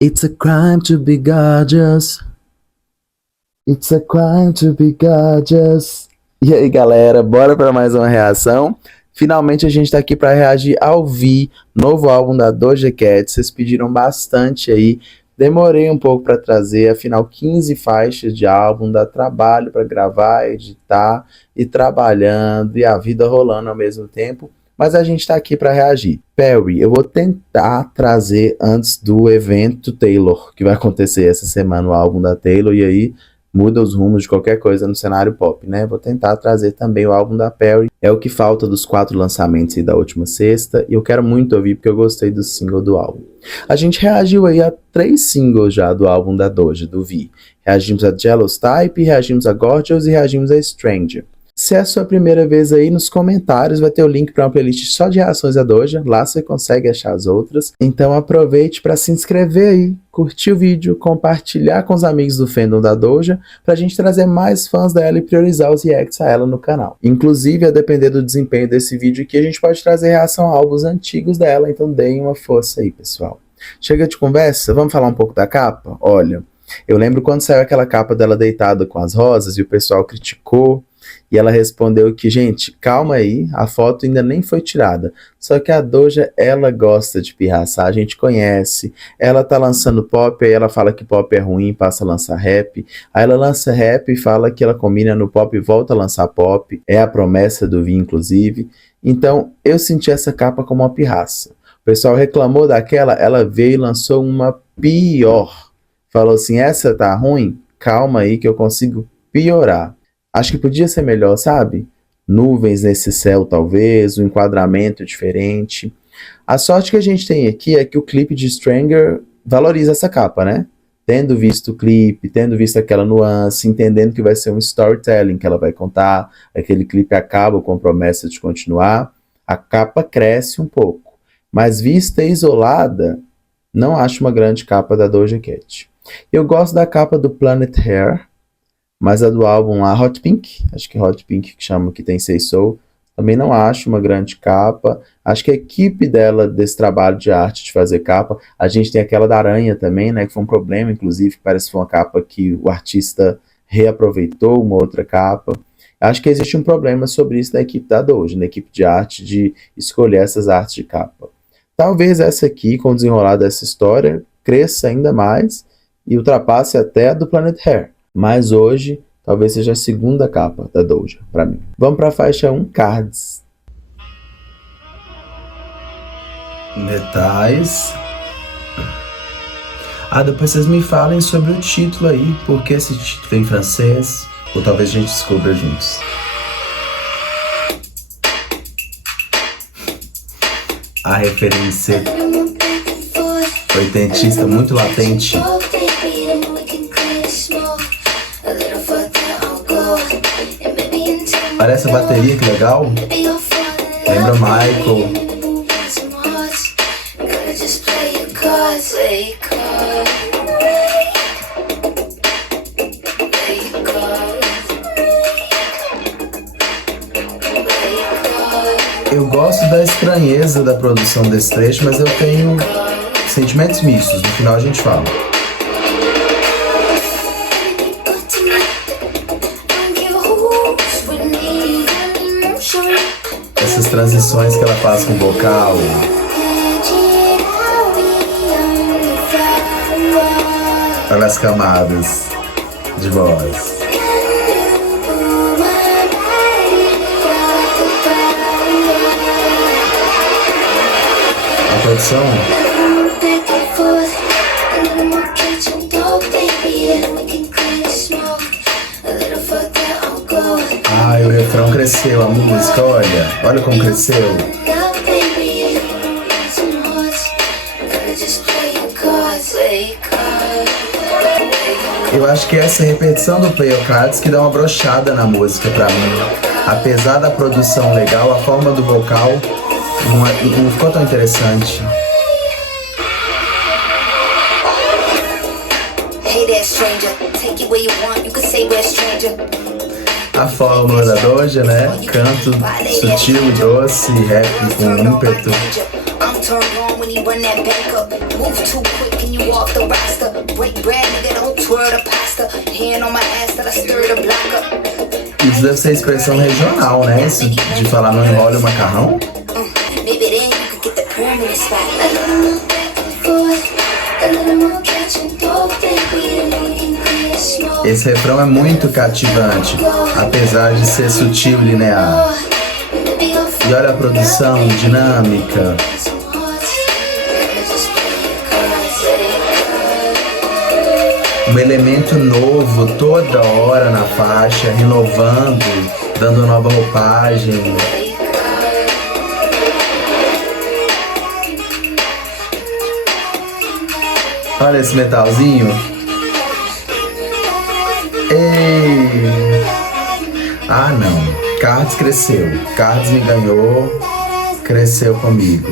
It's a crime to be gorgeous. It's a crime to be gorgeous. E aí, galera, bora para mais uma reação? Finalmente a gente tá aqui para reagir ao Vi, novo álbum da Doja Cat. Vocês pediram bastante aí. Demorei um pouco para trazer, afinal 15 faixas de álbum, dá trabalho para gravar, editar e trabalhando e a vida rolando ao mesmo tempo. Mas a gente tá aqui para reagir. Perry, eu vou tentar trazer antes do evento Taylor, que vai acontecer essa semana, o álbum da Taylor, e aí muda os rumos de qualquer coisa no cenário pop, né? Vou tentar trazer também o álbum da Perry. É o que falta dos 4 lançamentos aí da última sexta, e eu quero muito ouvir porque eu gostei do single do álbum. A gente reagiu aí a 3 singles já do álbum da Doja, do Vi. Reagimos a Jealous Type, reagimos a Gorgeous e reagimos a Stranger. Se é a sua primeira vez aí, nos comentários vai ter o link para uma playlist só de reações a Doja, lá você consegue achar as outras. Então aproveite para se inscrever aí, curtir o vídeo, compartilhar com os amigos do fandom da Doja, para a gente trazer mais fãs dela e priorizar os reacts a ela no canal. Inclusive, a depender do desempenho desse vídeo aqui, a gente pode trazer reação a álbuns antigos dela, então deem uma força aí, pessoal. Chega de conversa, vamos falar um pouco da capa? Olha, eu lembro quando saiu aquela capa dela deitada com as rosas e o pessoal criticou, e ela respondeu que, gente, calma aí, a foto ainda nem foi tirada. Só que a Doja, ela gosta de pirraçar, a gente conhece. Ela tá lançando pop, aí ela fala que pop é ruim, passa a lançar rap. Aí ela lança rap e fala que ela combina no pop e volta a lançar pop. É a promessa do Vi, inclusive. Então, eu senti essa capa como uma pirraça. O pessoal reclamou daquela, ela veio e lançou uma pior. Falou assim, essa tá ruim? Calma aí que eu consigo piorar. Acho que podia ser melhor, sabe? Nuvens nesse céu, talvez, um enquadramento diferente. A sorte que a gente tem aqui é que o clipe de Stranger valoriza essa capa, né? Tendo visto o clipe, tendo visto aquela nuance, entendendo que vai ser um storytelling que ela vai contar, aquele clipe acaba com a promessa de continuar, a capa cresce um pouco. Mas vista isolada, não acho uma grande capa da Doja Cat. Eu gosto da capa do Planet Hair, mas a do álbum lá, Hot Pink, acho que é Hot Pink que chama, que tem Say So, também não acho uma grande capa. Acho que a equipe dela, desse trabalho de arte de fazer capa, a gente tem aquela da Aranha também, né, que foi um problema, inclusive, que parece que foi uma capa que o artista reaproveitou, uma outra capa. Acho que existe um problema sobre isso da equipe da Doja, na equipe de arte, de escolher essas artes de capa. Talvez essa aqui, com o desenrolar dessa história, cresça ainda mais e ultrapasse até a do Planet Hair. Mas hoje, talvez seja a segunda capa da Doja, pra mim. Vamos pra faixa 1, Cards. Metais. Depois vocês me falem sobre o título aí, porque esse título é em francês, ou talvez a gente descubra juntos. A referência oitentista muito latente. Parece a bateria, que legal. Lembra Michael. Eu gosto da estranheza da produção desse trecho, mas eu tenho sentimentos mistos. No final a gente fala. Essas transições que ela faz com o vocal. Olha as camadas de voz. A produção. O refrão cresceu, a música, olha como cresceu. Eu acho que essa repetição do Play Your Cards que dá uma brochada na música pra mim. Apesar da produção legal, a forma do vocal não ficou tão interessante. A fórmula da Doja, né? Canto sutil e doce, rap com ímpeto. when he run that bank up. Move too quick and you off the roster. Break bread, nigga, don't twirl the pasta. Hand on my ass that I stir the block up. Isso deve ser expressão regional, né? Isso de falar não enrola o macarrão. Maybe then you could get the permanent spot. A little more back and forth, a little more catch and go, baby. And we can create smoke. Esse refrão é muito cativante, apesar de ser sutil e linear. E olha a produção dinâmica. Um elemento novo toda hora na faixa, renovando, dando nova roupagem. Olha esse metalzinho. Ei! Ah, não. Cards cresceu. Cards me ganhou. Cresceu comigo.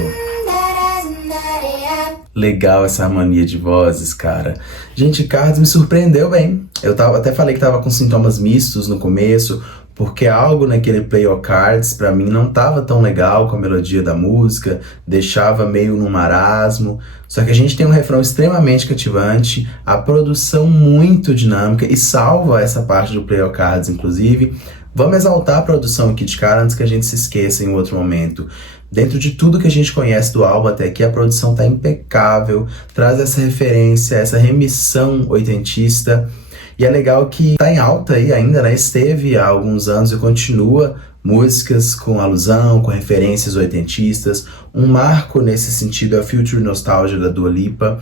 Legal essa harmonia de vozes, cara. Gente, Cards me surpreendeu bem. Até falei que tava com sintomas mistos no começo, porque algo naquele Play Your Cards, pra mim, não tava tão legal com a melodia da música, deixava meio no marasmo. Só que a gente tem um refrão extremamente cativante, a produção muito dinâmica e salva essa parte do Play Your Cards, inclusive. Vamos exaltar a produção aqui de cara antes que a gente se esqueça em outro momento. Dentro de tudo que a gente conhece do álbum até aqui, a produção tá impecável, traz essa referência, essa remissão oitentista. E é legal que tá em alta aí ainda, né? Esteve há alguns anos e continua músicas com alusão, com referências oitentistas. Um marco nesse sentido é o Future Nostalgia da Dua Lipa.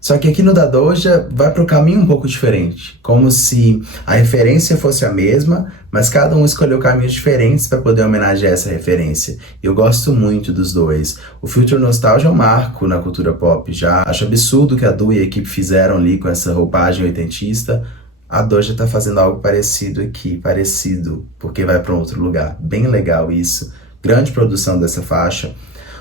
Só que aqui no da Doja vai para um caminho um pouco diferente, como se a referência fosse a mesma, mas cada um escolheu caminhos diferentes para poder homenagear essa referência. Eu gosto muito dos dois. O Future Nostalgia é um marco na cultura pop já. Acho absurdo que a Dua e a equipe fizeram ali com essa roupagem oitentista. A Doja tá fazendo algo parecido aqui, porque vai para um outro lugar. Bem legal isso. Grande produção dessa faixa.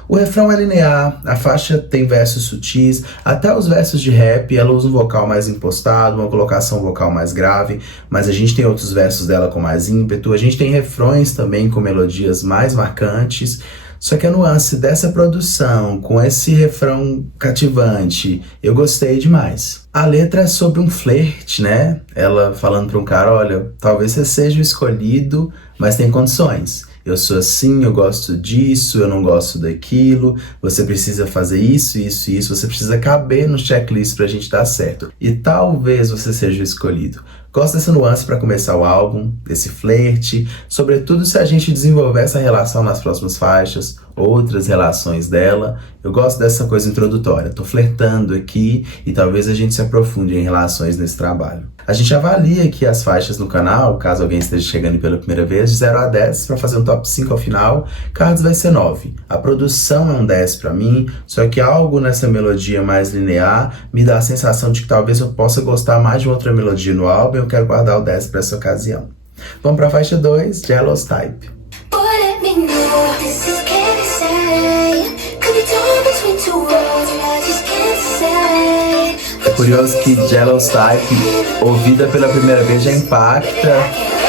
O refrão é linear, a faixa tem versos sutis, até os versos de rap, ela usa um vocal mais impostado, uma colocação vocal mais grave, mas a gente tem outros versos dela com mais ímpeto, a gente tem refrões também com melodias mais marcantes, só que a nuance dessa produção, com esse refrão cativante, eu gostei demais. A letra é sobre um flerte, né? Ela falando para um cara, olha, talvez você seja o escolhido, mas tem condições. Eu sou assim, eu gosto disso, eu não gosto daquilo, você precisa fazer isso, isso e isso, você precisa caber no checklist pra gente dar certo. E talvez você seja o escolhido. Gosto dessa nuance para começar o álbum, desse flerte, sobretudo se a gente desenvolver essa relação nas próximas faixas, outras relações dela. Eu gosto dessa coisa introdutória, tô flertando aqui e talvez a gente se aprofunde em relações nesse trabalho. A gente avalia aqui as faixas no canal, caso alguém esteja chegando pela primeira vez, de 0 a 10, para fazer um top 5 ao final. Cards vai ser 9. A produção é um 10 para mim, só que algo nessa melodia mais linear me dá a sensação de que talvez eu possa gostar mais de outra melodia no álbum e eu quero guardar o 10 para essa ocasião. Vamos para a faixa 2, Jealous Type. É curioso que Jealous Type, ouvida pela primeira vez, já impacta,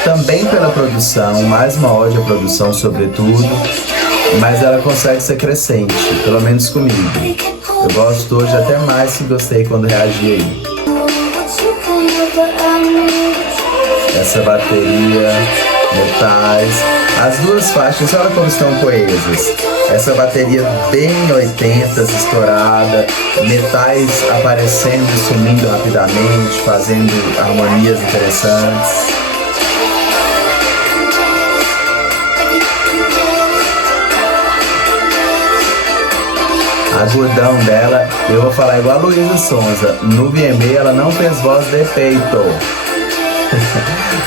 também pela produção, mais uma ode à produção sobretudo, mas ela consegue ser crescente, pelo menos comigo. Eu gosto hoje até mais que gostei quando reagi aí. Essa bateria, metais, as duas faixas, olha como estão coesas. Essa bateria bem 80s, estourada, metais aparecendo e sumindo rapidamente, fazendo harmonias interessantes. Agudão dela, eu vou falar igual a Luísa Sonza, no VMA ela não fez voz de peito.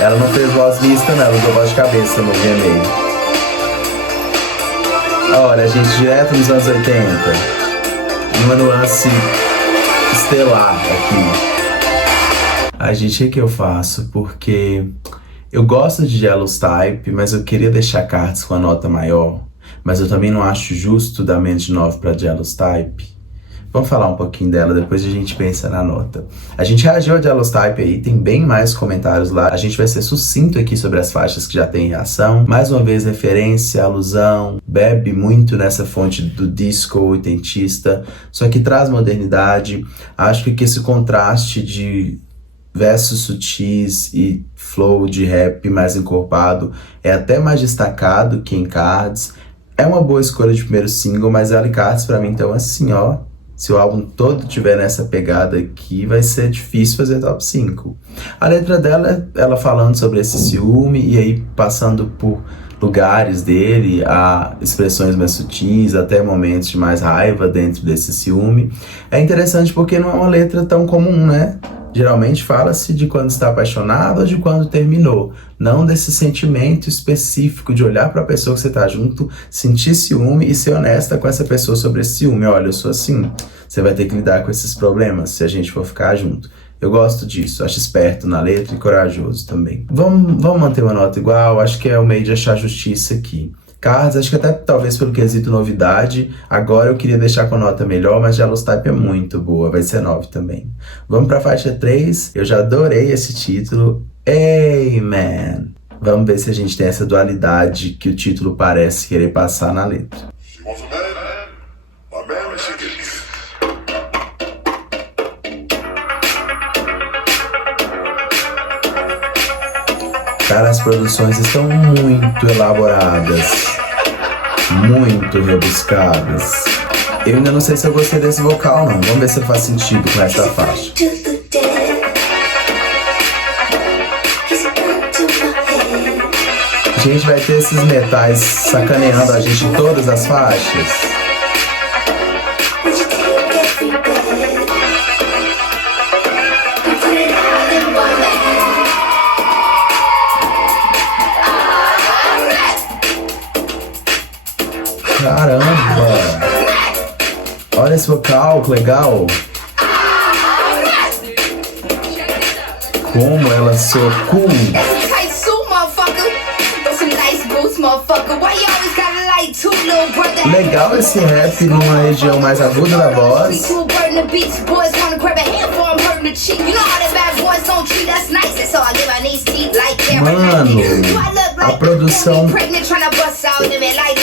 Ela não fez voz mista não, ela usou voz de cabeça no VMA. Olha, gente, direto nos anos 80, uma nuance estelar aqui. Ai, gente, o que eu faço? Porque eu gosto de Jealous Type, mas eu queria deixar Cards com a nota maior. Mas eu também não acho justo dar menos de 9 para Jealous Type. Vamos falar um pouquinho dela, depois a gente pensa na nota. A gente reagiu a Jealous Type aí, tem bem mais comentários lá. A gente vai ser sucinto aqui sobre as faixas que já tem reação. Mais uma vez, referência, alusão, bebe muito nessa fonte do disco oitentista, só que traz modernidade. Acho que esse contraste de versos sutis e flow de rap mais encorpado é até mais destacado que em Cards. É uma boa escolha de primeiro single, mas ela e Cards pra mim estão assim, ó. Se o álbum todo tiver nessa pegada aqui, vai ser difícil fazer top 5. A letra dela é ela falando sobre esse ciúme e aí passando por lugares dele, a expressões mais sutis, até momentos de mais raiva dentro desse ciúme. É interessante porque não é uma letra tão comum, né? Geralmente fala-se de quando está apaixonado ou de quando terminou, não desse sentimento específico de olhar para a pessoa que você está junto, sentir ciúme e ser honesta com essa pessoa sobre esse ciúme. Olha, eu sou assim, você vai ter que lidar com esses problemas se a gente for ficar junto. Eu gosto disso, acho esperto na letra e corajoso também. Vamos manter uma nota igual, acho que é o meio de achar justiça aqui. Cards, acho que até talvez pelo quesito novidade, agora eu queria deixar com nota melhor, mas Jealous Type é muito boa, vai ser 9 também. Vamos pra faixa 3, eu já adorei esse título, Amen. Vamos ver se a gente tem essa dualidade que o título parece querer passar na letra. Cara, as produções estão muito elaboradas, muito rebuscadas. Eu ainda não sei se eu gostei desse vocal, não. Vamos ver se faz sentido com essa faixa. A gente vai ter esses metais sacaneando a gente em todas as faixas. Caramba! Olha esse vocal, que legal! Como ela soa cool! Legal esse rap numa região mais aguda da voz. Mano, a produção,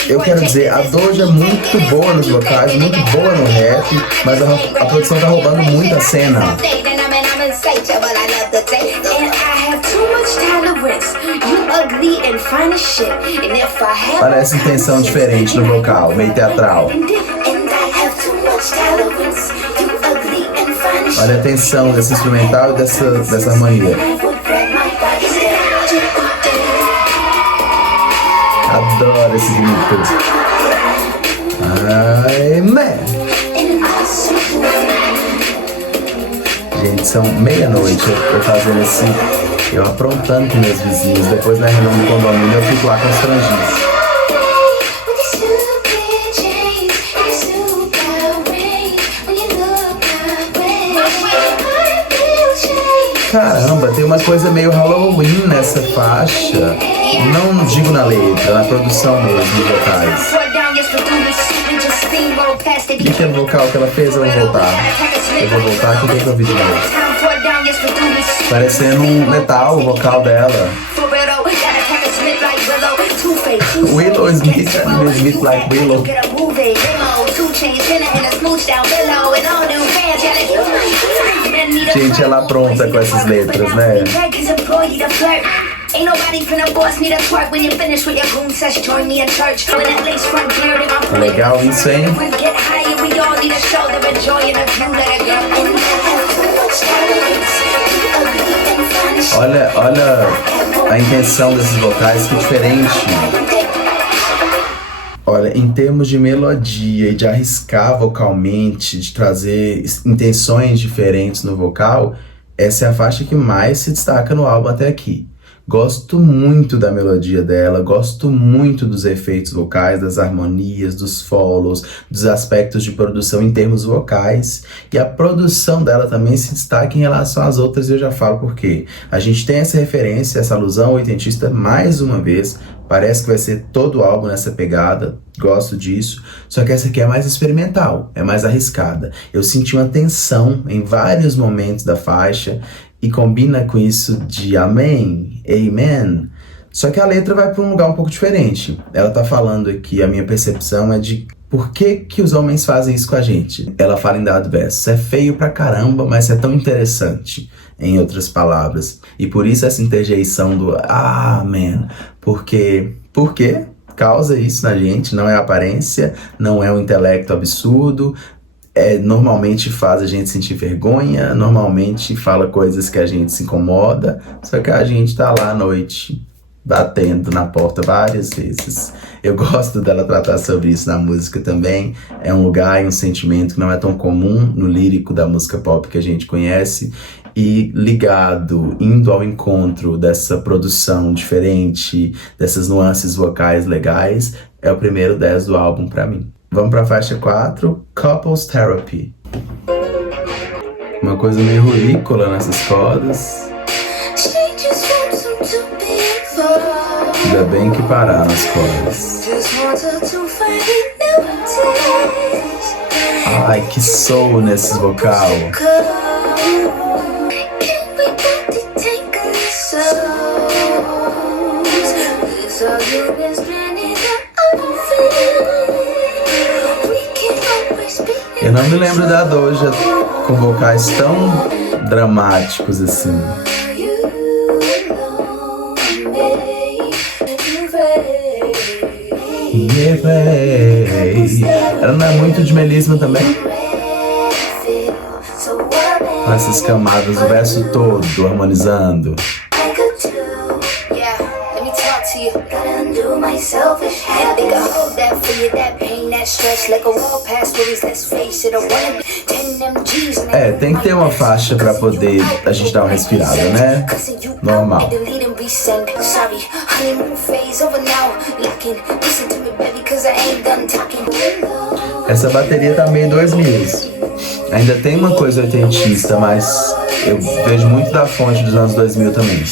eu quero dizer, a Doja é muito boa nos vocais, muito boa no rap, mas a produção tá roubando muito a cena. Olha essa intenção diferente no vocal, meio teatral. Olha a tensão desse instrumental e dessa harmonia. Adoro esse grito. Amen. Gente, são meia-noite eu fazendo eu aprontando com meus vizinhos. Depois na reunião do condomínio eu fico lá constrangido. Caramba, tem uma coisa meio Halloween nessa faixa. Não digo na letra, na produção mesmo, dos vocais. O que é o vocal que ela fez? Eu vou voltar. Eu vou voltar, que tem que ouvir de novo. Parecendo um metal o vocal dela. Willow Smith, Smith like Willow. Gente, ela pronta com essas letras, né? Ain't nobody finna boss me to twerk when you finish with your goon sesh, join me in church. When that lace front cleared in my foot. Legal isso, hein? We get high and we all need a show that we're enjoying a view that I Olha a intenção desses vocais, que diferente. Olha, em termos de melodia e de arriscar vocalmente, de trazer intenções diferentes no vocal, essa é a faixa que mais se destaca no álbum até aqui. Gosto muito da melodia dela, gosto muito dos efeitos vocais, das harmonias, dos follows, dos aspectos de produção em termos vocais. E a produção dela também se destaca em relação às outras e eu já falo por quê. A gente tem essa referência, essa alusão oitentista mais uma vez. Parece que vai ser todo o álbum nessa pegada, gosto disso. Só que essa aqui é mais experimental, é mais arriscada. Eu senti uma tensão em vários momentos da faixa e combina com isso de amém, amen. Só que a letra vai para um lugar um pouco diferente. Ela tá falando aqui, a minha percepção é de por que os homens fazem isso com a gente. Ela fala em dado verso, é feio pra caramba, mas é tão interessante, em outras palavras. E por isso essa interjeição do man. Por quê? Causa isso na gente, não é aparência, não é um intelecto absurdo, normalmente faz a gente sentir vergonha, normalmente fala coisas que a gente se incomoda, só que a gente tá lá à noite batendo na porta várias vezes. Eu gosto dela tratar sobre isso na música também. É um lugar e um sentimento que não é tão comum no lírico da música pop que a gente conhece. E ligado, indo ao encontro dessa produção diferente, dessas nuances vocais legais, é o primeiro 10 do álbum pra mim. Vamos pra faixa 4, Couples Therapy. Uma coisa meio rurícola nessas cordas. Ainda bem que pararam as cordas. Ai, que soul nesses vocal. Eu não me lembro da Doja com vocais tão dramáticos assim. Ela não é muito de melisma também? Com essas camadas, o verso todo harmonizando. Tem que ter uma faixa pra poder a gente dar uma respirada, né? Normal. Essa bateria tá meio 2000. Ainda tem uma coisa oitentista, mas eu vejo muito da fonte dos anos 2000 também.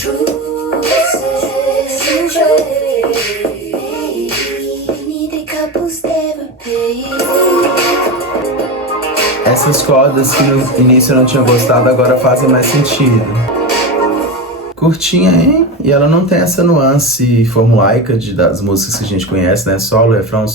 Essas cordas que no início eu não tinha gostado, agora fazem mais sentido. Curtinha, hein? E ela não tem essa nuance formulaica das músicas que a gente conhece, né? Solo, refrão,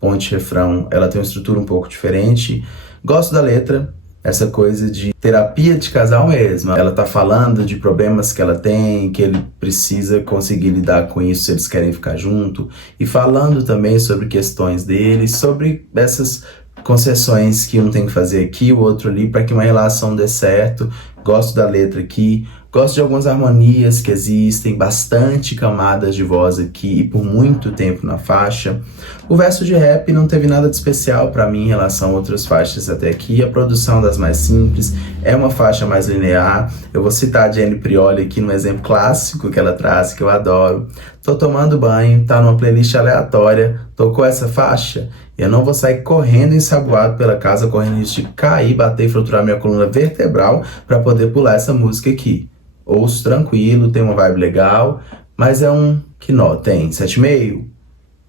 ponte, refrão. Ela tem uma estrutura um pouco diferente. Gosto da letra, essa coisa de terapia de casal mesmo. Ela tá falando de problemas que ela tem, que ele precisa conseguir lidar com isso se eles querem ficar junto. E falando também sobre questões dele, sobre essas concessões que um tem que fazer aqui, o outro ali, para que uma relação dê certo. Gosto da letra aqui, gosto de algumas harmonias que existem, bastante camadas de voz aqui e por muito tempo na faixa. O verso de rap não teve nada de especial para mim em relação a outras faixas até aqui. A produção das mais simples, é uma faixa mais linear. Eu vou citar a Jenny Prioli aqui no exemplo clássico que ela traz, que eu adoro. Tô tomando banho, tá numa playlist aleatória, tocou essa faixa, eu não vou sair correndo ensaboado pela casa, correndo risco de cair, bater e fraturar minha coluna vertebral para poder pular essa música aqui. Ouço tranquilo, tem uma vibe legal, mas é um que nó, tem 7,5.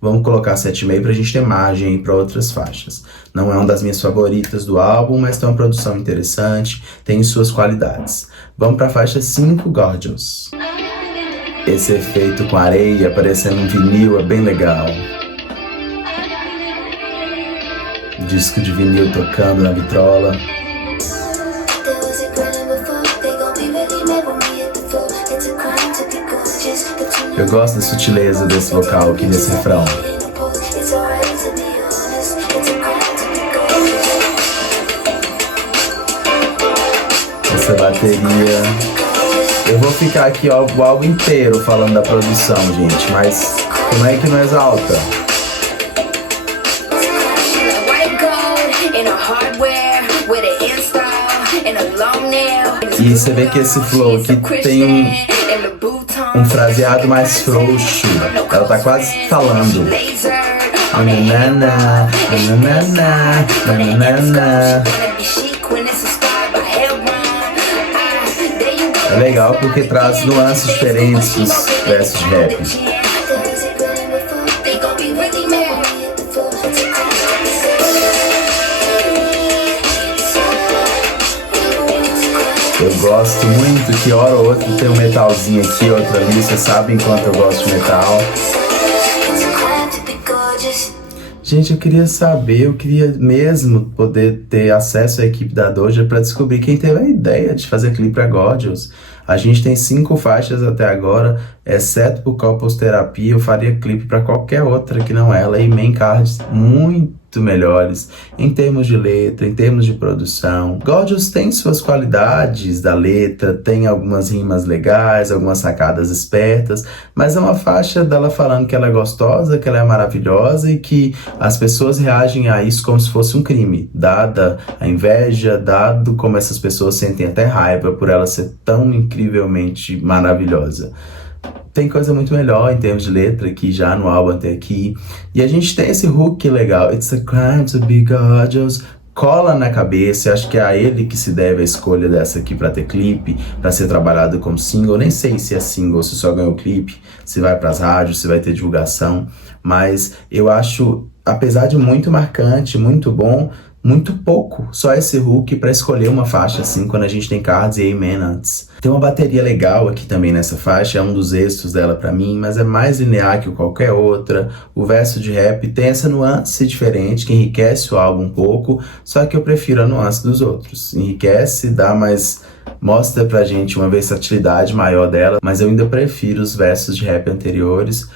Vamos colocar 7,5 pra gente ter margem para outras faixas. Não é uma das minhas favoritas do álbum, mas tem uma produção interessante, tem suas qualidades. Vamos pra faixa 5, Gorgeous. Esse efeito com areia aparecendo um vinil é bem legal. Disco de vinil tocando na vitrola. Eu gosto da sutileza desse vocal aqui nesse refrão. Essa bateria. Eu vou ficar aqui ó, o álbum inteiro falando da produção, gente, mas como é que não exalta? E você vê que esse flow aqui tem um fraseado mais frouxo. Ela tá quase falando. Nanana, nanana, nanana. É legal porque traz nuances diferentes dos versos de rap. Eu gosto muito que hora ou outra tem um metalzinho aqui, outro ali. Vocês sabem quanto eu gosto de metal. Gente, eu queria mesmo poder ter acesso à equipe da Doja para descobrir quem teve a ideia de fazer clipe pra Gorgeous. A gente tem 5 faixas até agora, exceto por Couples Therapy, eu faria clipe para qualquer outra que não ela, e main cards muito melhores em termos de letra, em termos de produção. Gorgeous tem suas qualidades da letra, tem algumas rimas legais, algumas sacadas espertas, mas é uma faixa dela falando que ela é gostosa, que ela é maravilhosa e que as pessoas reagem a isso como se fosse um crime, dada a inveja, dado como essas pessoas sentem até raiva por ela ser tão incrivelmente maravilhosa. Tem coisa muito melhor em termos de letra aqui já no álbum até aqui. E a gente tem esse hook legal. It's a crime to be gorgeous. Cola na cabeça. Acho que é a ele que se deve a escolha dessa aqui pra ter clipe, pra ser trabalhado como single. Nem sei se é single, se só ganhou clipe, se vai pras rádios, se vai ter divulgação. Mas eu acho, apesar de muito marcante, muito bom, muito pouco, só esse hook pra escolher uma faixa assim, quando a gente tem Cards e Amen antes. Tem uma bateria legal aqui também nessa faixa, é um dos êxitos dela pra mim, mas é mais linear que qualquer outra. O verso de rap tem essa nuance diferente, que enriquece o álbum um pouco, só que eu prefiro a nuance dos outros. Enriquece, dá mais... mostra pra gente uma versatilidade maior dela, mas eu ainda prefiro os versos de rap anteriores.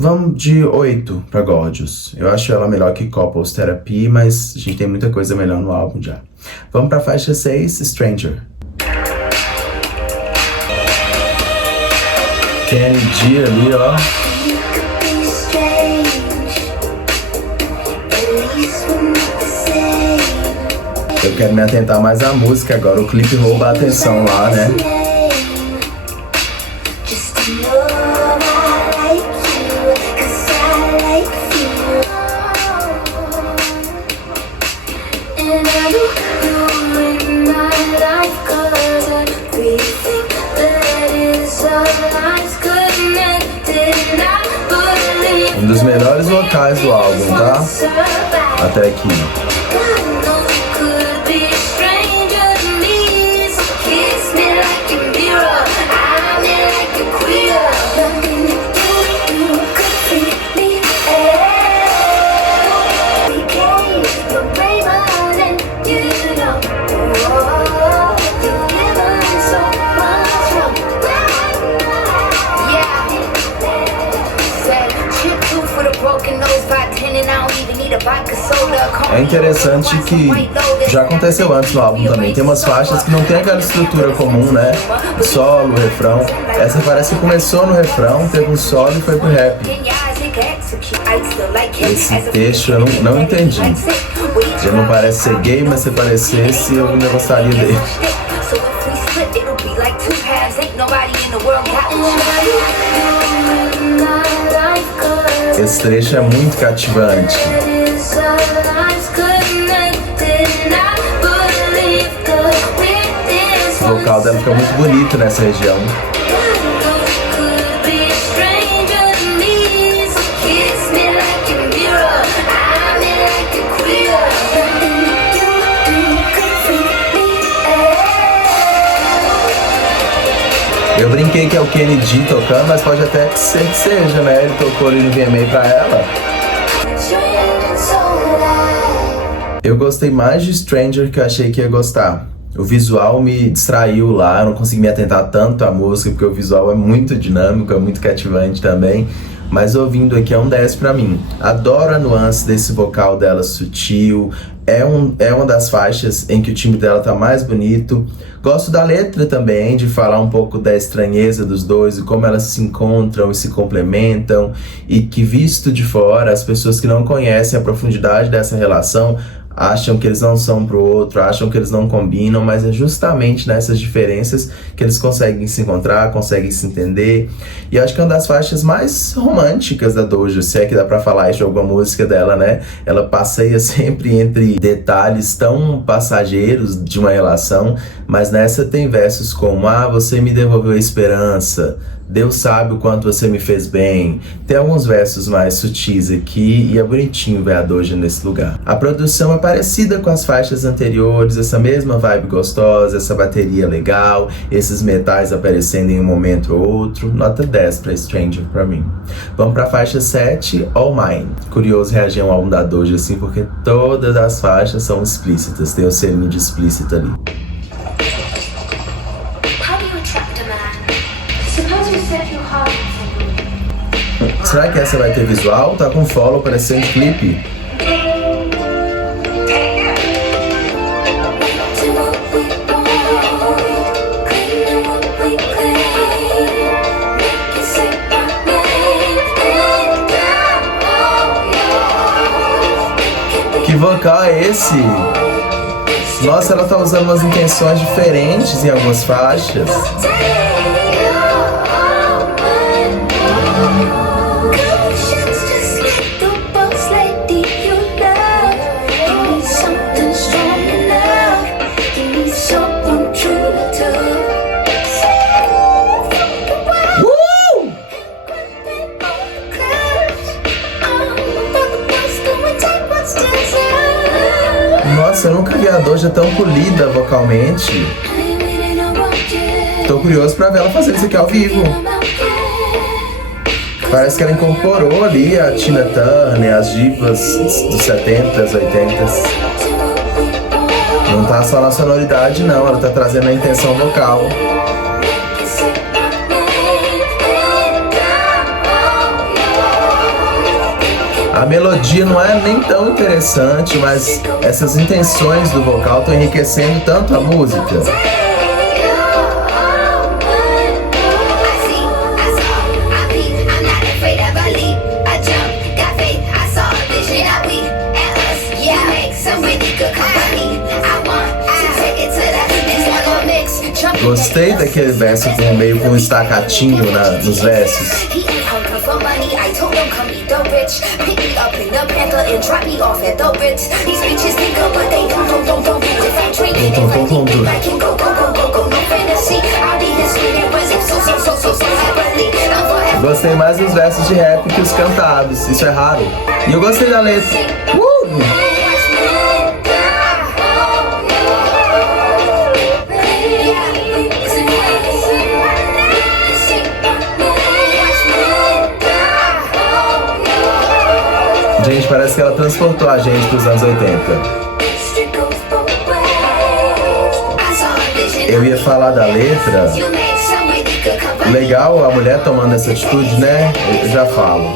Vamos de 8 pra Gorgeous. Eu acho ela melhor que Couples Therapy, mas a gente tem muita coisa melhor no álbum já. Vamos pra faixa 6, Stranger. Kenny G ali, ó. Eu quero me atentar mais à música agora, o clipe rouba a atenção lá, né? Um dos melhores vocais do álbum, tá? Até aqui. É interessante que já aconteceu antes no álbum também. Tem umas faixas que não tem aquela estrutura comum, né? Solo, refrão. Essa parece que começou no refrão, teve um solo e foi pro rap. Esse texto eu não entendi. Ele não parece ser gay, mas se parecesse eu ainda gostaria dele. Esse trecho é muito cativante. O vocal dela fica muito bonito nessa região. Eu brinquei que é o Kenny G tocando, mas pode até ser que seja, né? Ele tocou ali no VMA pra ela. Eu gostei mais de Stranger que eu achei que ia gostar. O visual me distraiu lá, eu não consegui me atentar tanto à música, porque o visual é muito dinâmico, é muito cativante também. Mas ouvindo aqui é um 10 pra mim. Adoro a nuance desse vocal dela sutil. É uma das faixas em que o timbre dela tá mais bonito. Gosto da letra também, de falar um pouco da estranheza dos dois e como elas se encontram e se complementam. E que, visto de fora, as pessoas que não conhecem a profundidade dessa relação acham que eles não são pro outro, acham que eles não combinam, mas é justamente nessas diferenças que eles conseguem se encontrar, conseguem se entender. E eu acho que é uma das faixas mais românticas da Doja, se é que dá pra falar isso de alguma música dela, né? Ela passeia sempre entre detalhes tão passageiros de uma relação, mas nessa tem versos como: ah, você me devolveu a esperança, Deus sabe o quanto você me fez bem. Tem alguns versos mais sutis aqui e é bonitinho ver a Doja nesse lugar. A produção é parecida com as faixas anteriores, essa mesma vibe gostosa, essa bateria legal, esses metais aparecendo em um momento ou outro. Nota 10 pra Stranger pra mim. Vamos pra faixa 7, All Mine. Curioso reagir a um álbum da Doja assim, porque todas as faixas são explícitas, tem o selinho de explícita ali. Será que essa vai ter visual? Tá com follow parecendo clipe. Que vocal é esse? Nossa, ela tá usando umas intenções diferentes em algumas faixas. Nossa, eu nunca vi a Doja tão polida vocalmente. Tô curioso pra ver ela fazer isso aqui ao vivo. Parece que ela incorporou ali a Tina Turner, as divas dos 70s, 80s. Não tá só na sonoridade não, ela tá trazendo a intenção vocal. A melodia não é nem tão interessante, mas essas intenções do vocal estão enriquecendo tanto a música. Gostei daquele verso meio com um estacatinho nos versos. Gostei mais dos versos de rap que os cantados, isso é raro. E eu gostei da letra. Gente, parece que ela transportou a gente pros anos 80. Eu ia falar da letra. Legal a mulher tomando essa atitude, né? Eu já falo.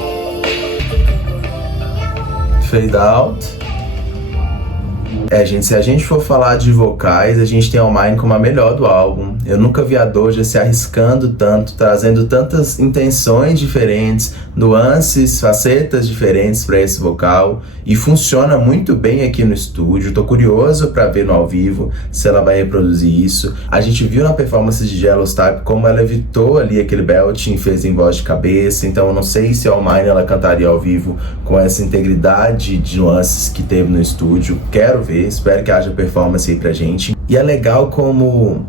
Fade out. Gente, se a gente for falar de vocais, a gente tem All Mine como a melhor do álbum. Eu nunca vi a Doja se arriscando tanto, trazendo tantas intenções diferentes, nuances, facetas diferentes para esse vocal. E funciona muito bem aqui no estúdio. Tô curioso para ver no ao vivo se ela vai reproduzir isso. A gente viu na performance de Jealous Type como ela evitou ali aquele belting, fez em voz de cabeça. Então eu não sei se All Mine ela cantaria ao vivo com essa integridade de nuances que teve no estúdio. Quero ver. Espero que haja performance aí pra gente. E é legal como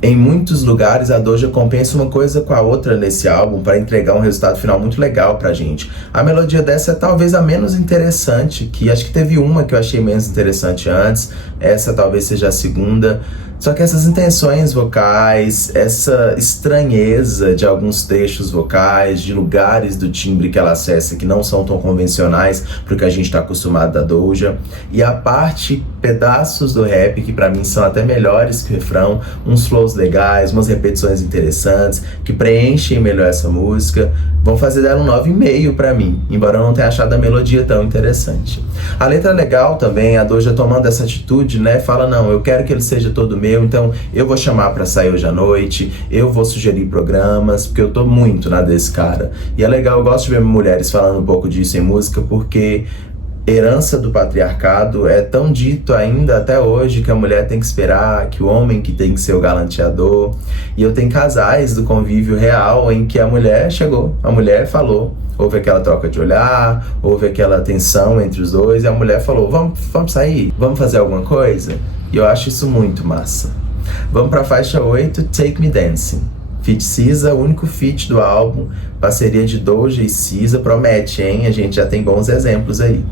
em muitos lugares a Doja compensa uma coisa com a outra nesse álbum para entregar um resultado final muito legal pra gente. A melodia dessa é talvez a menos interessante, que acho que teve uma que eu achei menos interessante antes, essa talvez seja a segunda. Só que essas intenções vocais, essa estranheza de alguns trechos vocais, de lugares do timbre que ela acessa que não são tão convencionais pro que a gente tá acostumado da Doja, e a parte, pedaços do rap que pra mim são até melhores que o refrão, uns flows legais, umas repetições interessantes, que preenchem melhor essa música, vão fazer dela um 9,5 pra mim, embora eu não tenha achado a melodia tão interessante. A letra é legal também, a Doja tomando essa atitude, né, fala, não, eu quero que ele seja todo meu, então eu vou chamar pra sair hoje à noite, eu vou sugerir programas, porque eu tô muito na desse cara. E é legal, eu gosto de ver mulheres falando um pouco disso em música, porque herança do patriarcado, é tão dito ainda até hoje que a mulher tem que esperar, que o homem que tem que ser o galanteador. E eu tenho casais do convívio real em que a mulher chegou, a mulher falou, houve aquela troca de olhar, houve aquela tensão entre os dois, e a mulher falou, vamos sair? Vamos fazer alguma coisa? E eu acho isso muito massa. Vamos pra faixa 8, Take Me Dancing. Feat SZA, único feat do álbum, parceria de Doja e SZA, promete, hein? A gente já tem bons exemplos aí.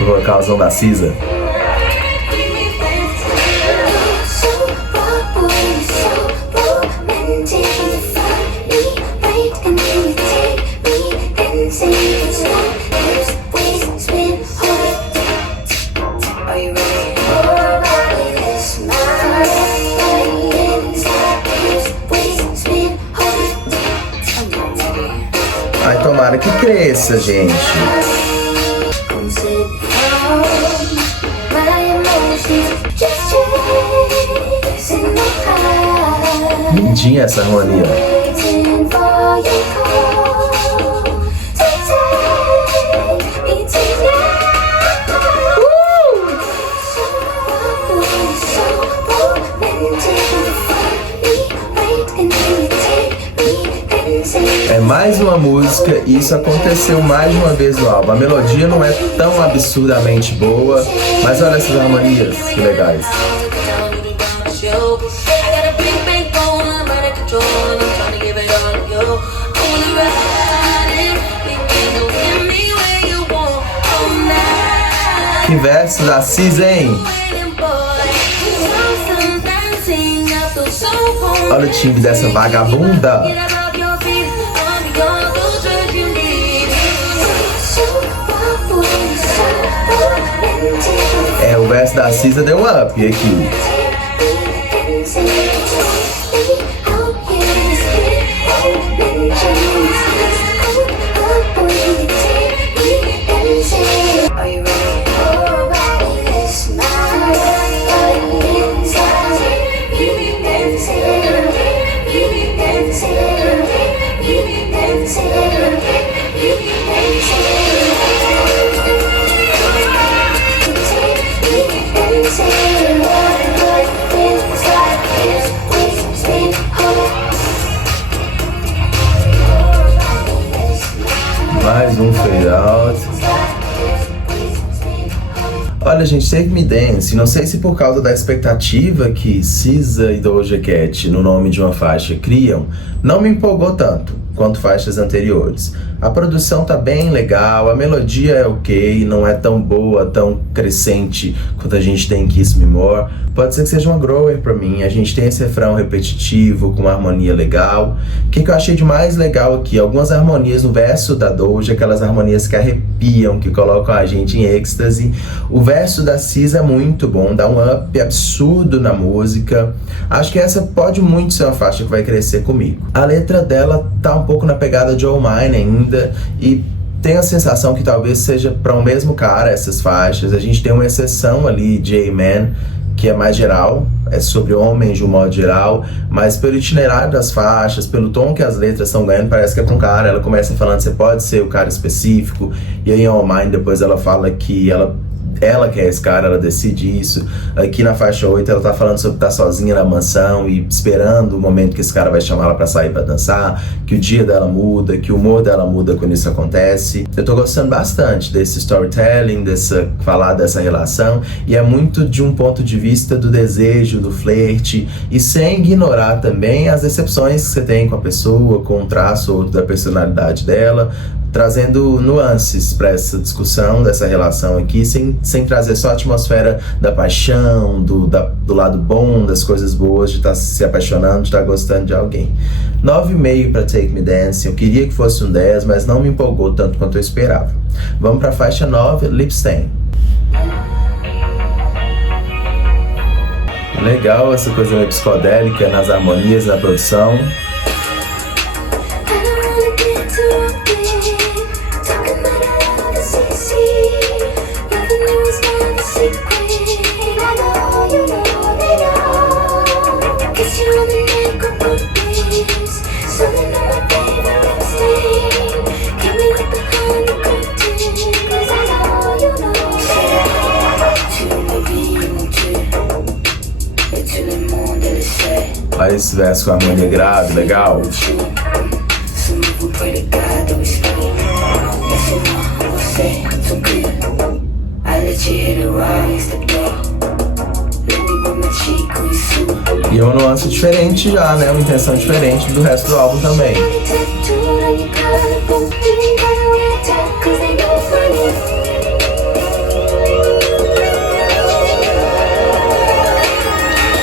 O vocalzão da SZA. Ai, tomara que cresça, gente. Lindinha essa harmonia. É mais uma música e isso aconteceu mais de uma vez no álbum. A melodia não é tão absurdamente boa, mas olha essas harmonias, que legais. Que verso da SZA, hein? Olha o timbre dessa vagabunda. É, o verso da SZA deu um up aqui. Mais um fade out. Olha, gente, Take Me Dance, não sei se por causa da expectativa que SZA e Doja Cat no nome de uma faixa criam, não me empolgou tanto quanto faixas anteriores. A produção tá bem legal, a melodia é ok, não é tão boa, tão crescente quanto a gente tem em Kiss Me More. Pode ser que seja uma grower pra mim, a gente tem esse refrão repetitivo, com uma harmonia legal. O que eu achei de mais legal aqui? Algumas harmonias no verso da Doja, aquelas harmonias que arrepiam, que colocam a gente em êxtase. O verso da SZA é muito bom, dá um up absurdo na música. Acho que essa pode muito ser uma faixa que vai crescer comigo. A letra dela tá um pouco na pegada de All Mine ainda, e tenho a sensação que talvez seja para o mesmo cara essas faixas. A gente tem uma exceção ali, J-Man, que é mais geral, é sobre homens de um modo geral, mas pelo itinerário das faixas, pelo tom que as letras estão ganhando, parece que é para um cara. Ela começa falando, você pode ser o cara específico, e aí em All Mine depois ela fala que ela que é esse cara, ela decide isso. Aqui na faixa 8 ela tá falando sobre estar sozinha na mansão e esperando o momento que esse cara vai chamar ela pra sair pra dançar, que o dia dela muda, que o humor dela muda quando isso acontece. Eu tô gostando bastante desse storytelling, falar dessa relação, e é muito de um ponto de vista do desejo, do flerte, e sem ignorar também as decepções que você tem com a pessoa, com um traço ou outro da personalidade dela, trazendo nuances para essa discussão dessa relação aqui, sem trazer só a atmosfera da paixão, do lado bom, das coisas boas, de estar se apaixonando, de estar gostando de alguém. 9,5 para Take Me Dancing. Eu queria que fosse um 10, mas não me empolgou tanto quanto eu esperava. Vamos para a faixa 9, Lip Stain. Legal essa coisa meio psicodélica nas harmonias, na produção. Something in my favor. Olha esse verso com harmonia grave, legal. E uma nuance diferente já, né? Uma intenção diferente do resto do álbum também.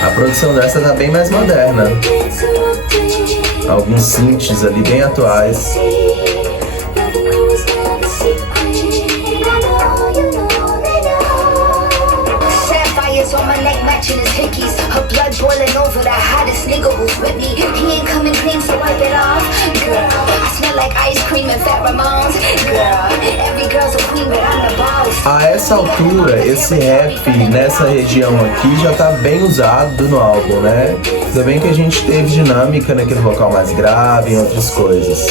A produção dessa tá bem mais moderna. Alguns synths ali bem atuais. On my neck matching his hickeys. Her blood boiling over the hottest nigga who's with me. He ain't coming clean, so wipe it off. Girl, I smell like ice cream and pheromones. Girl, every girl's a queen, but I'm the boss. A essa altura, esse rap nessa região aqui já tá bem usado no álbum, né? Ainda bem que a gente teve dinâmica naquele vocal mais grave e outras coisas.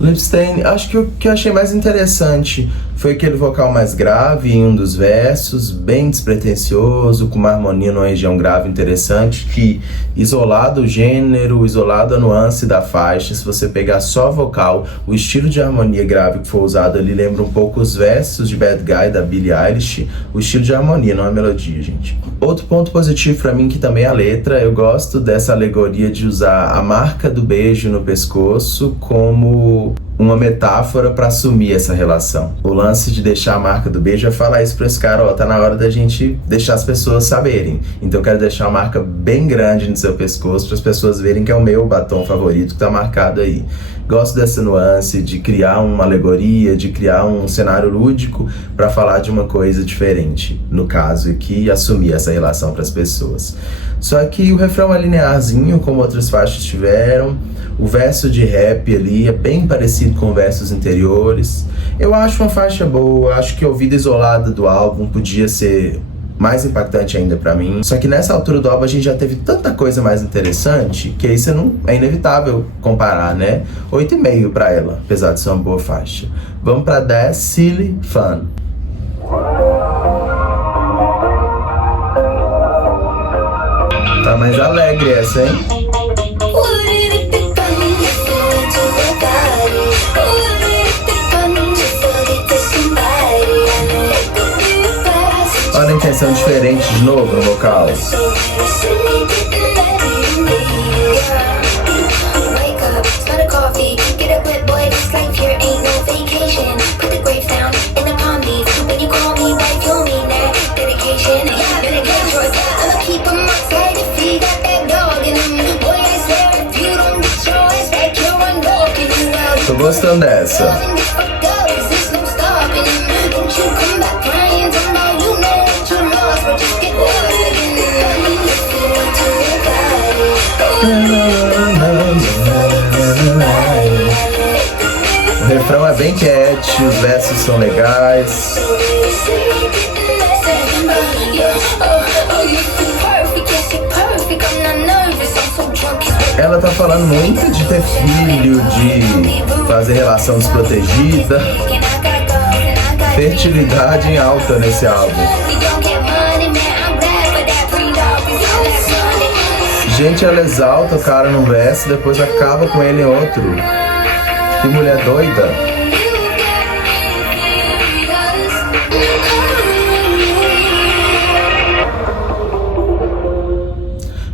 Lipstein, acho que o que eu achei mais interessante foi aquele vocal mais grave em um dos versos, bem despretensioso, com uma harmonia numa região grave interessante, que isolado o gênero, isolado a nuance da faixa, se você pegar só vocal, o estilo de harmonia grave que foi usado ali lembra um pouco os versos de Bad Guy da Billie Eilish, o estilo de harmonia, não a melodia, gente. Outro ponto positivo pra mim que também é a letra, eu gosto dessa alegoria de usar a marca do beijo no pescoço como uma metáfora para assumir essa relação. O lance de deixar a marca do beijo é falar isso pra esse cara, ó, tá na hora da gente deixar as pessoas saberem. Então eu quero deixar uma marca bem grande no seu pescoço para as pessoas verem que é o meu batom favorito que tá marcado aí. Gosto dessa nuance de criar uma alegoria, de criar um cenário lúdico para falar de uma coisa diferente. No caso aqui, assumir essa relação para as pessoas. Só que o refrão é linearzinho, como outras faixas tiveram. O verso de rap ali é bem parecido com versos anteriores. Eu acho uma faixa boa, acho que a ouvida isolada do álbum podia ser mais impactante ainda pra mim. Só que nessa altura do álbum a gente já teve tanta coisa mais interessante que aí você não, é inevitável comparar, né? 8,5 pra ela, apesar de ser uma boa faixa. Vamos pra 10, Silly Fun. Tá mais alegre essa, hein? Olha a intenção diferente de novo no vocal. Tô gostando dessa. O refrão é bem cat, os versos são legais. Ela tá falando muito de ter filho, de fazer relação desprotegida. Fertilidade em alta nesse álbum. Gente, ela exalta o cara num verso e depois acaba com ele em outro. Que mulher doida.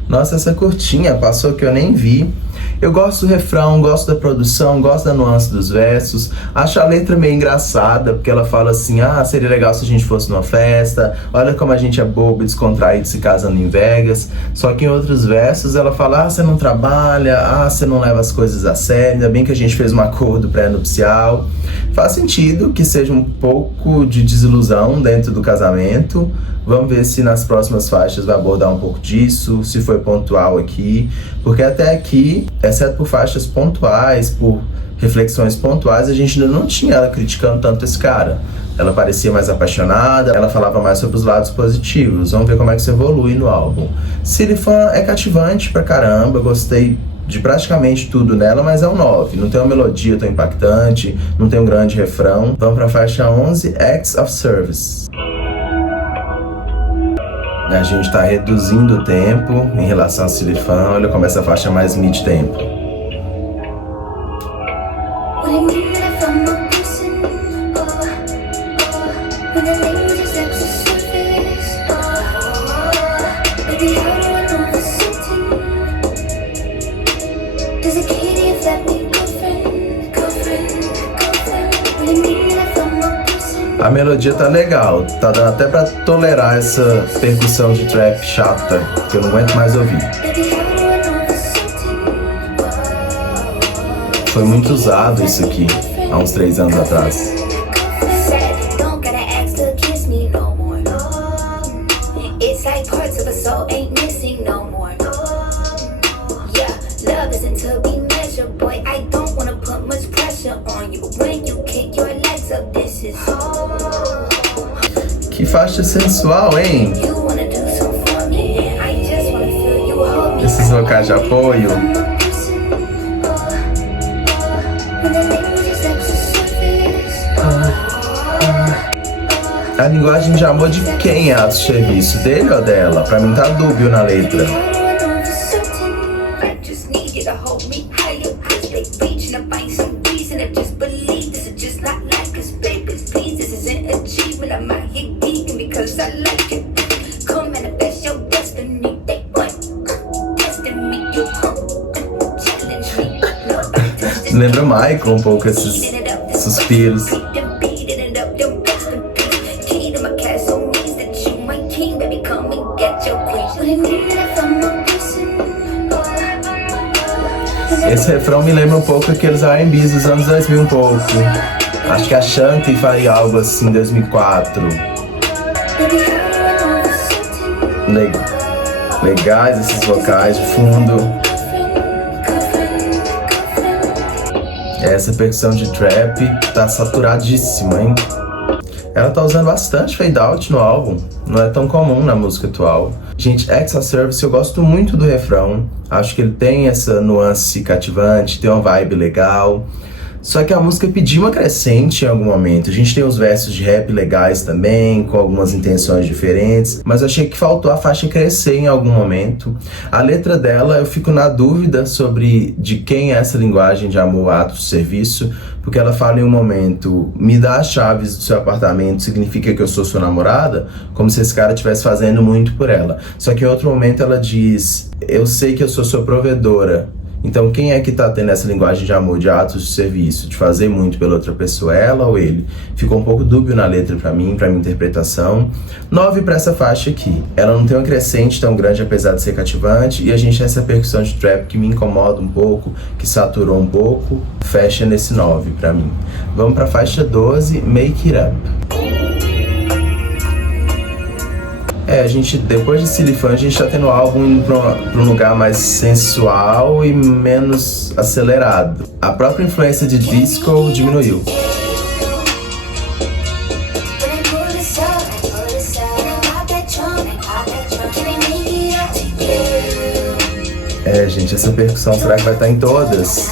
Nossa, essa curtinha passou que eu nem vi. Eu gosto do refrão, gosto da produção, gosto da nuance dos versos. Acho a letra meio engraçada, porque ela fala assim: ah, seria legal se a gente fosse numa festa. Olha como a gente é bobo e descontraído se casando em Vegas. Só que em outros versos ela fala: ah, você não trabalha, ah, você não leva as coisas a sério. Ainda bem que a gente fez um acordo pré-nupcial. Faz sentido que seja um pouco de desilusão dentro do casamento. Vamos ver se nas próximas faixas vai abordar um pouco disso, se foi pontual aqui. Porque até aqui, exceto por faixas pontuais, por reflexões pontuais, a gente ainda não tinha ela criticando tanto esse cara. Ela parecia mais apaixonada, ela falava mais sobre os lados positivos. Vamos ver como é que isso evolui no álbum. Silly Fun é cativante pra caramba, gostei de praticamente tudo nela, mas é um 9. Não tem uma melodia tão impactante, não tem um grande refrão. Vamos pra faixa 11, Acts of Service. A gente tá reduzindo o tempo em relação a Silly Fun. Olha como essa faixa é mais mid-tempo. A melodia tá legal, tá dando até pra tolerar essa percussão de trap chata, que eu não aguento mais ouvir. Foi muito usado isso aqui, há uns 3 anos atrás. Que faixa sensual, hein? Esses vocais de apoio. A linguagem de amor de quem é ato de serviço? Dele ou dela? Pra mim tá dúbio na letra. Lembra o Michael um pouco esses suspiros. Esse refrão me lembra um pouco aqueles R&Bs dos anos 2000 um pouco. Acho que a Shanti faria algo assim em 2004. Legais esses vocais de fundo. Essa percussão de trap tá saturadíssima, hein? Ela tá usando bastante fade out no álbum, não é tão comum na música atual. Gente, Acts of Service, eu gosto muito do refrão, acho que ele tem essa nuance cativante, tem uma vibe legal. Só que a música pediu uma crescente em algum momento. A gente tem os versos de rap legais também, com algumas intenções diferentes, mas eu achei que faltou a faixa crescer em algum momento. A letra dela, eu fico na dúvida sobre de quem é essa linguagem de amor, ato, serviço, porque ela fala em um momento, me dá as chaves do seu apartamento, significa que eu sou sua namorada, como se esse cara estivesse fazendo muito por ela. Só que em outro momento ela diz, eu sei que eu sou sua provedora. Então quem é que tá tendo essa linguagem de amor, de atos de serviço, de fazer muito pela outra pessoa, ela ou ele? Ficou um pouco dúbio na letra pra mim, pra minha interpretação. 9 pra essa faixa aqui. Ela não tem uma crescente tão grande apesar de ser cativante, e a gente tem essa percussão de trap que me incomoda um pouco, que saturou um pouco, fecha nesse 9 pra mim. Vamos pra faixa 12, Make It Up. A gente, depois de Silly Fun, a gente tá tendo o álbum indo pra um lugar mais sensual e menos acelerado. A própria influência de disco diminuiu. Gente, essa percussão, será que vai estar em todas?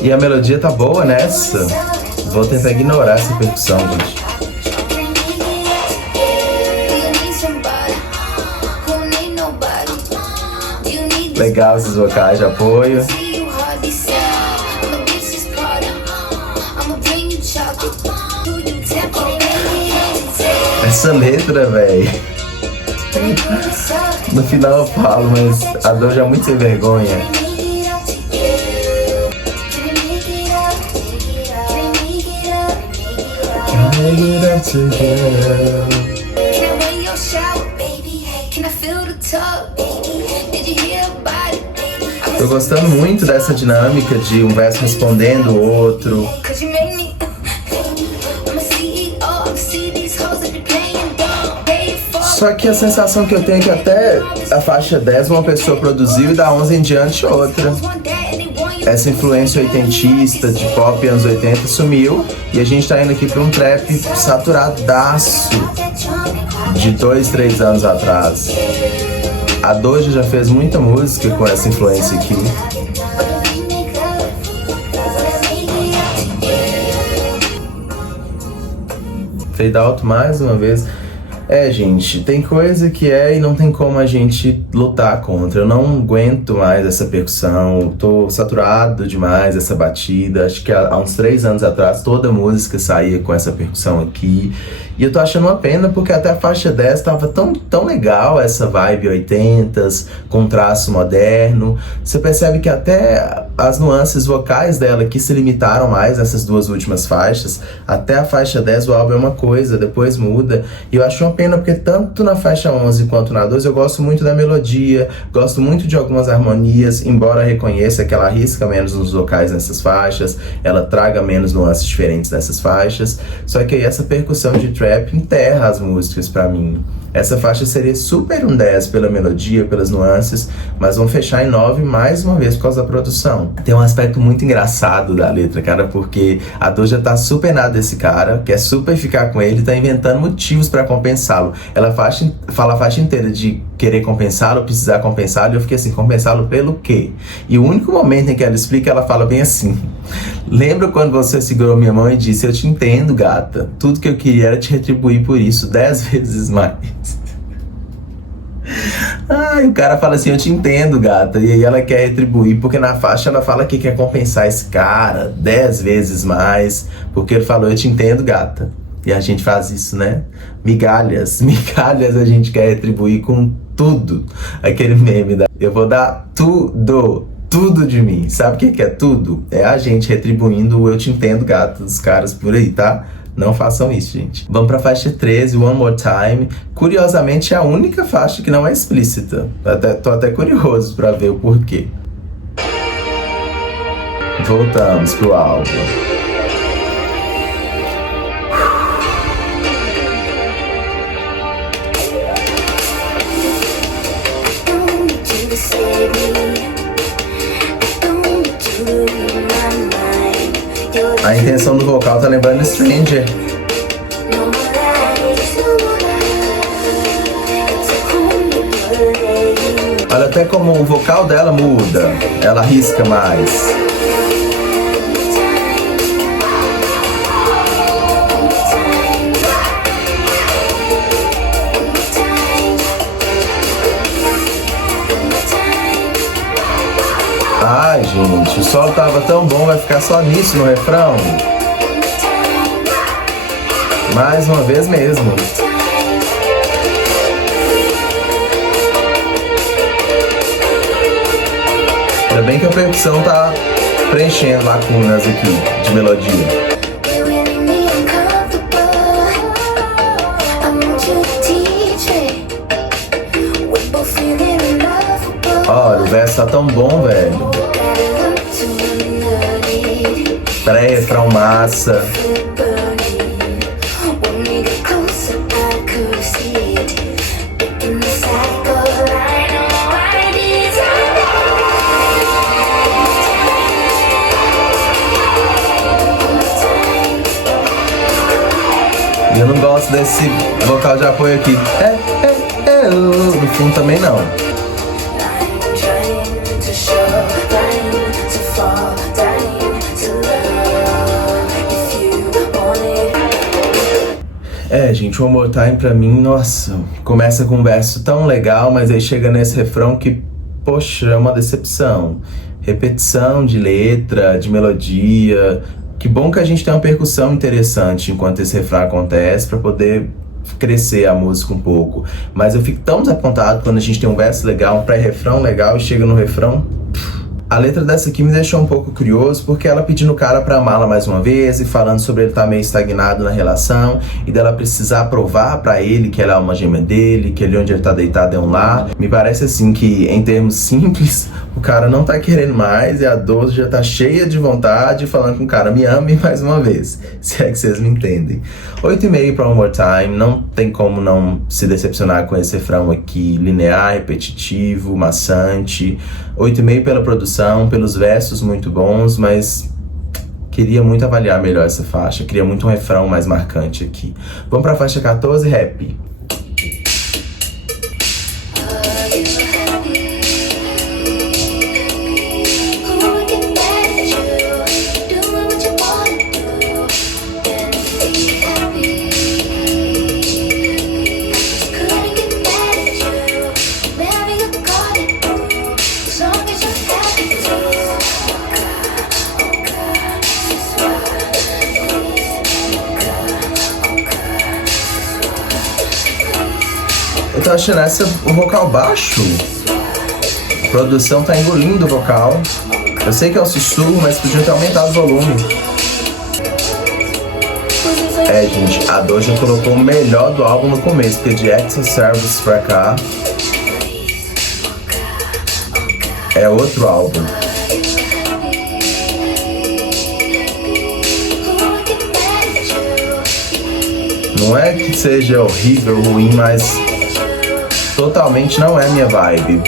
E a melodia tá boa nessa. Vou tentar ignorar essa percussão, gente. Legal esses vocais de apoio. Essa letra, véi. No final eu falo, mas a Doja é muito sem vergonha. Tô gostando muito dessa dinâmica de um verso respondendo o outro. Só que a sensação que eu tenho é que até a faixa 10 uma pessoa produziu e da 11 em diante outra. essa influência oitentista de pop anos 80 sumiu e a gente tá indo aqui pra um trap saturadaço de 2, 3 anos atrás. A Doja já fez muita música com essa influência aqui. Fade out mais uma vez. Gente, tem coisa que e não tem como a gente lutar contra. Eu não aguento mais essa percussão, tô saturado demais dessa batida. Acho que há uns 3 anos atrás toda música saía com essa percussão aqui. E eu tô achando uma pena porque até a faixa 10 tava tão legal, essa vibe 80s, com traço moderno. Você percebe que até as nuances vocais dela aqui se limitaram mais nessas 2 últimas faixas. Até a faixa 10 o álbum é uma coisa, depois muda. E eu acho uma pena porque tanto na faixa 11 quanto na 12 eu gosto muito da melodia, gosto muito de algumas harmonias, embora reconheça que ela arrisca menos nos vocais nessas faixas, ela traga menos nuances diferentes nessas faixas. Só que aí essa percussão de trap enterra as músicas pra mim. Essa faixa seria super um 10 pela melodia, pelas nuances, mas vão fechar em 9 mais uma vez por causa da produção. Tem um aspecto muito engraçado da letra, cara, porque a Doja tá super nada desse cara, quer super ficar com ele, tá inventando motivos pra compensá-lo. Ela fala a faixa inteira de querer compensá-lo, precisar compensá-lo, e eu fiquei assim, compensá-lo pelo quê? E o único momento em que ela explica, ela fala bem assim: lembra quando você segurou minha mão e disse, eu te entendo, gata, tudo que eu queria era te retribuir por isso 10 vezes mais. O cara fala assim, eu te entendo, gata, e aí ela quer retribuir, porque na faixa ela fala que quer compensar esse cara 10 vezes mais, porque ele falou, eu te entendo, gata. E a gente faz isso, né? Migalhas a gente quer retribuir com tudo. Aquele meme da eu vou dar tudo de mim. Sabe o que é tudo? É a gente retribuindo o eu te entendo, gata, dos caras por aí, tá? Não façam isso, gente. Vamos pra faixa 13, One More Time. Curiosamente, é a única faixa que não é explícita. Tô até curioso pra ver o porquê. Voltamos pro álbum. A intenção do vocal tá lembrando Stranger. Olha até como o vocal dela muda. Ela arrisca mais. Ai, gente, o solo tava tão bom, vai ficar só nisso no refrão? Mais uma vez mesmo. Ainda bem que a percussão tá preenchendo lacunas aqui de melodia. Olha, o verso tá tão bom, velho. Pré-refrão massa. E eu não gosto desse vocal de apoio aqui. No fundo também não. Gente, One More Time pra mim, nossa, começa com um verso tão legal, mas aí chega nesse refrão que, poxa, é uma decepção. Repetição de letra, de melodia. Que bom que a gente tem uma percussão interessante enquanto esse refrão acontece pra poder crescer a música um pouco. Mas eu fico tão desapontado quando a gente tem um verso legal, um pré-refrão legal e chega no refrão. A letra dessa aqui me deixou um pouco curioso, porque ela pedindo o cara pra amá-la mais uma vez e falando sobre ele estar meio estagnado na relação e dela precisar provar pra ele que ela é uma gêmea dele, que ali onde ele tá deitado é um lar. Me parece assim que, em termos simples, o cara não tá querendo mais e a Doja já tá cheia de vontade, falando com o cara, me ame mais uma vez, se é que vocês me entendem. 8,5 pra One More Time, não tem como não se decepcionar com esse refrão aqui, linear, repetitivo, maçante. 8,5 pela produção, pelos versos muito bons, mas queria muito avaliar melhor essa faixa, queria muito um refrão mais marcante aqui. Vamos pra faixa 14, Rap. Eu tô achando essa o vocal baixo. A produção tá engolindo o vocal. Eu sei que é um sussurro, mas podia ter aumentado o volume. É, gente, a Doja colocou o melhor do álbum no começo, porque de Acts of Service pra cá é outro álbum. Não é que seja horrível, ruim, mas totalmente não é minha vibe.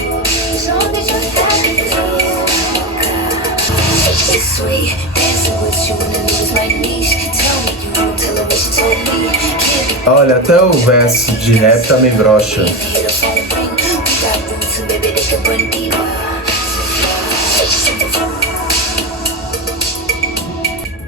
Olha, até o verso de rap tá meio broxa.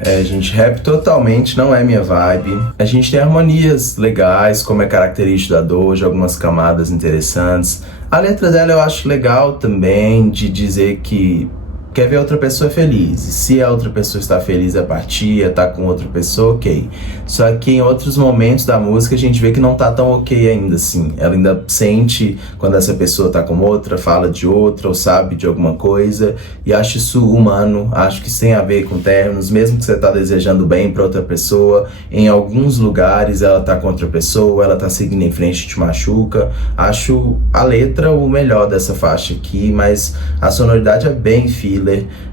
É, gente, rap totalmente não é minha vibe. A gente tem harmonias legais, como é característico da Doja, algumas camadas interessantes. A letra dela eu acho legal também, de dizer que quer ver outra pessoa feliz. E se a outra pessoa está feliz a partir, tá com outra pessoa, ok. Só que em outros momentos da música a gente vê que não tá tão ok ainda, assim. Ela ainda sente quando essa pessoa tá com outra, fala de outra, ou sabe de alguma coisa. E acho isso humano, acho que isso tem a ver com términos, mesmo que você tá desejando bem pra outra pessoa. Em alguns lugares ela tá com outra pessoa, ela tá seguindo em frente e te machuca. Acho a letra o melhor dessa faixa aqui, mas a sonoridade é bem filler.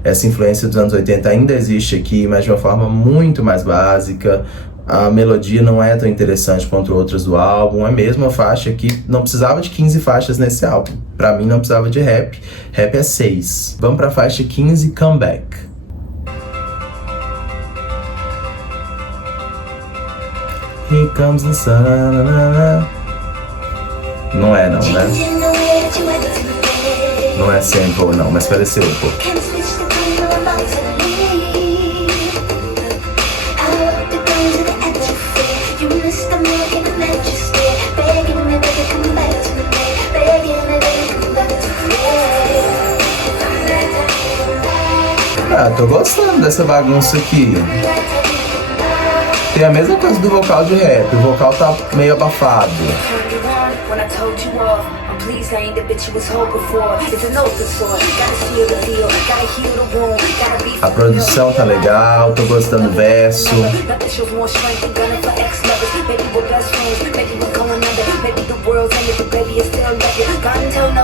Essa influência dos anos 80 ainda existe aqui, mas de uma forma muito mais básica. A melodia não é tão interessante quanto outras do álbum. É mesmo a faixa que não precisava de 15 faixas nesse álbum. Pra mim não precisava de rap. Rap é 6. Vamos pra faixa 15, Comeback. Here comes the sun. Não é não, né? Não é sample não, mas pareceu um pouco. Ah, tô gostando dessa bagunça aqui. Tem a mesma coisa do vocal de rap, o vocal tá meio abafado. A produção tá legal, tô gostando do verso.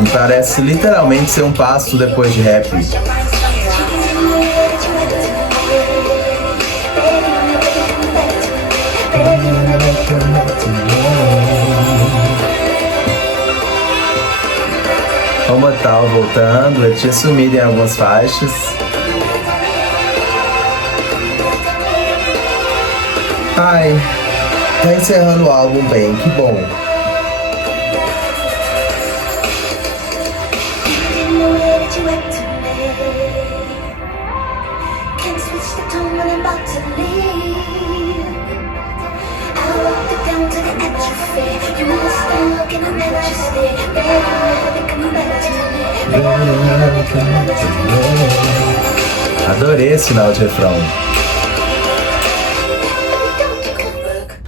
E parece literalmente ser um passo depois de rap. O Metal voltando, ele tinha sumido em algumas faixas. Ai, tá encerrando o álbum bem, que bom. Adorei esse final de refrão.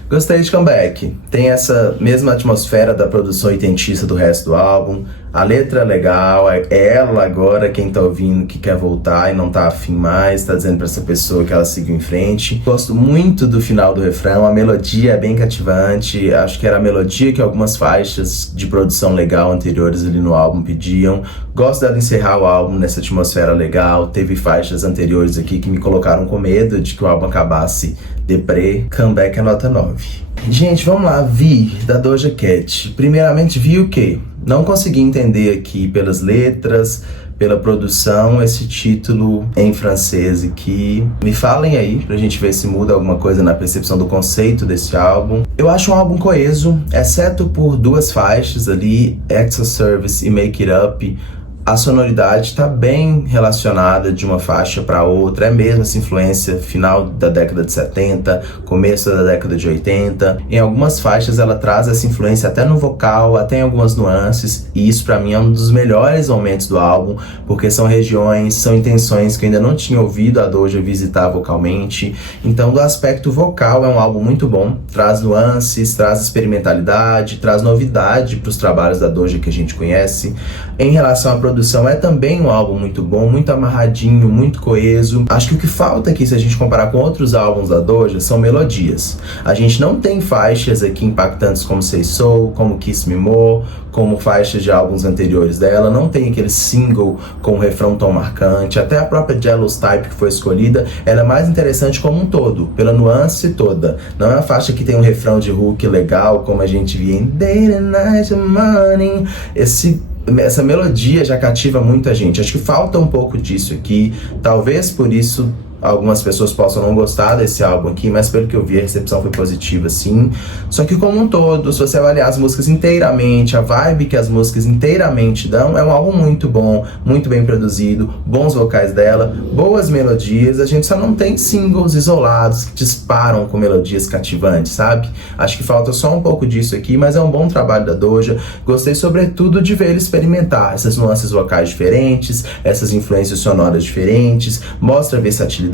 Gostei de Comeback. Tem essa mesma atmosfera da produção oitentista do resto do álbum. A letra é legal, é ela agora quem tá ouvindo que quer voltar e não tá afim mais, tá dizendo pra essa pessoa que ela seguiu em frente. Gosto muito do final do refrão, a melodia é bem cativante, acho que era a melodia que algumas faixas de produção legal anteriores ali no álbum pediam. Gosto dela encerrar o álbum nessa atmosfera legal, teve faixas anteriores aqui que me colocaram com medo de que o álbum acabasse deprê. Comeback é nota 9. Gente, vamos lá, Vi, da Doja Cat. Primeiramente, Vi o quê? Não consegui entender aqui pelas letras, pela produção, esse título em francês aqui. Me falem aí, pra gente ver se muda alguma coisa na percepção do conceito desse álbum. Eu acho um álbum coeso, exceto por 2 faixas ali, Extra Service e Make It Up. A sonoridade está bem relacionada de uma faixa para outra, é mesmo essa influência final da década de 70, começo da década de 80. Em algumas faixas ela traz essa influência até no vocal, até em algumas nuances, e isso para mim é um dos melhores momentos do álbum, porque são regiões, são intenções que eu ainda não tinha ouvido a Doja visitar vocalmente. Então, do aspecto vocal, é um álbum muito bom, traz nuances, traz experimentalidade, traz novidade para os trabalhos da Doja que a gente conhece. Em relação à produção, é também um álbum muito bom, muito amarradinho, muito coeso. Acho que o que falta aqui, se a gente comparar com outros álbuns da Doja, são melodias. A gente não tem faixas aqui impactantes como Say So, como Kiss Me More, como faixas de álbuns anteriores dela. Não tem aquele single com um refrão tão marcante. Até a própria Jealous Type que foi escolhida, ela é mais interessante como um todo, pela nuance toda. Não é uma faixa que tem um refrão de hook legal, como a gente via em Day and Night and Morning. Essa melodia já cativa muita gente. Acho que falta um pouco disso aqui. Talvez por isso algumas pessoas possam não gostar desse álbum aqui, mas pelo que eu vi a recepção foi positiva, sim. Só que como um todo, se você avaliar as músicas inteiramente, a vibe que as músicas inteiramente dão, é um álbum muito bom, muito bem produzido, bons vocais dela, boas melodias. A gente só não tem singles isolados que disparam com melodias cativantes, sabe? Acho que falta só um pouco disso aqui, mas é um bom trabalho da Doja. Gostei sobretudo de ver ele experimentar essas nuances vocais diferentes, essas influências sonoras diferentes, mostra versatilidade,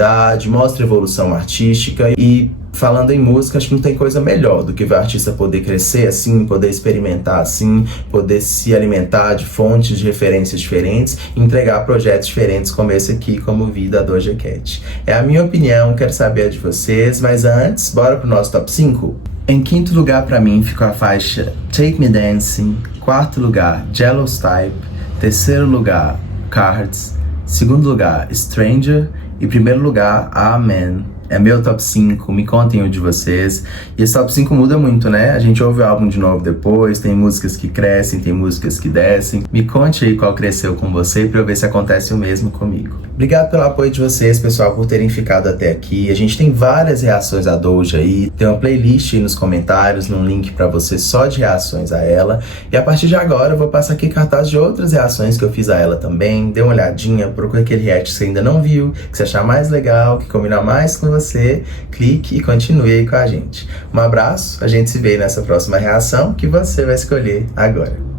mostra evolução artística. E falando em música, acho que não tem coisa melhor do que ver o artista poder crescer assim, poder experimentar assim, poder se alimentar de fontes de referências diferentes e entregar projetos diferentes como esse aqui, como o Vi da Doja Cat. É a minha opinião, quero saber a de vocês, mas antes, bora pro nosso top 5? Em quinto lugar pra mim ficou a faixa Take Me Dancing, quarto lugar Jealous Type, terceiro lugar Cards, segundo lugar Stranger e primeiro lugar Amen. É meu top 5, me contem o de vocês. E esse top 5 muda muito, né? A gente ouve o álbum de novo depois, tem músicas que crescem, tem músicas que descem. Me conte aí qual cresceu com você pra eu ver se acontece o mesmo comigo. Obrigado pelo apoio de vocês, pessoal, por terem ficado até aqui. A gente tem várias reações à Doja aí, tem uma playlist aí nos comentários, num link pra você só de reações a ela. E a partir de agora eu vou passar aqui cartaz de outras reações que eu fiz a ela também. Dê uma olhadinha, procura aquele react que você ainda não viu, que você achar mais legal, que combinar mais com você, clique e continue aí com a gente. Um abraço, a gente se vê nessa próxima reação que você vai escolher agora.